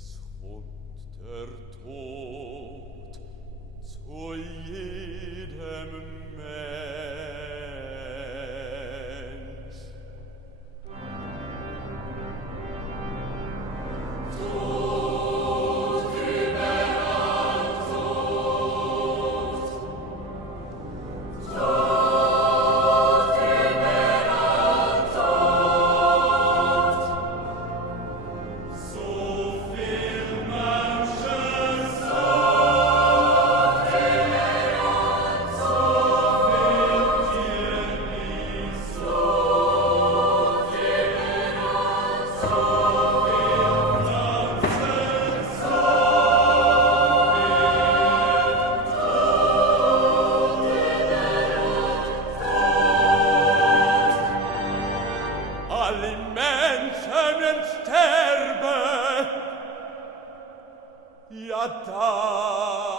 es kommt der Tod zu jedem Mensch. Tod überall Tod, Tod überall Tod, so viel Menschen, so viel Elend, so viel Tiernis, so viel Elend, so viel Pflanzen, so alle Menschen sterben, ja da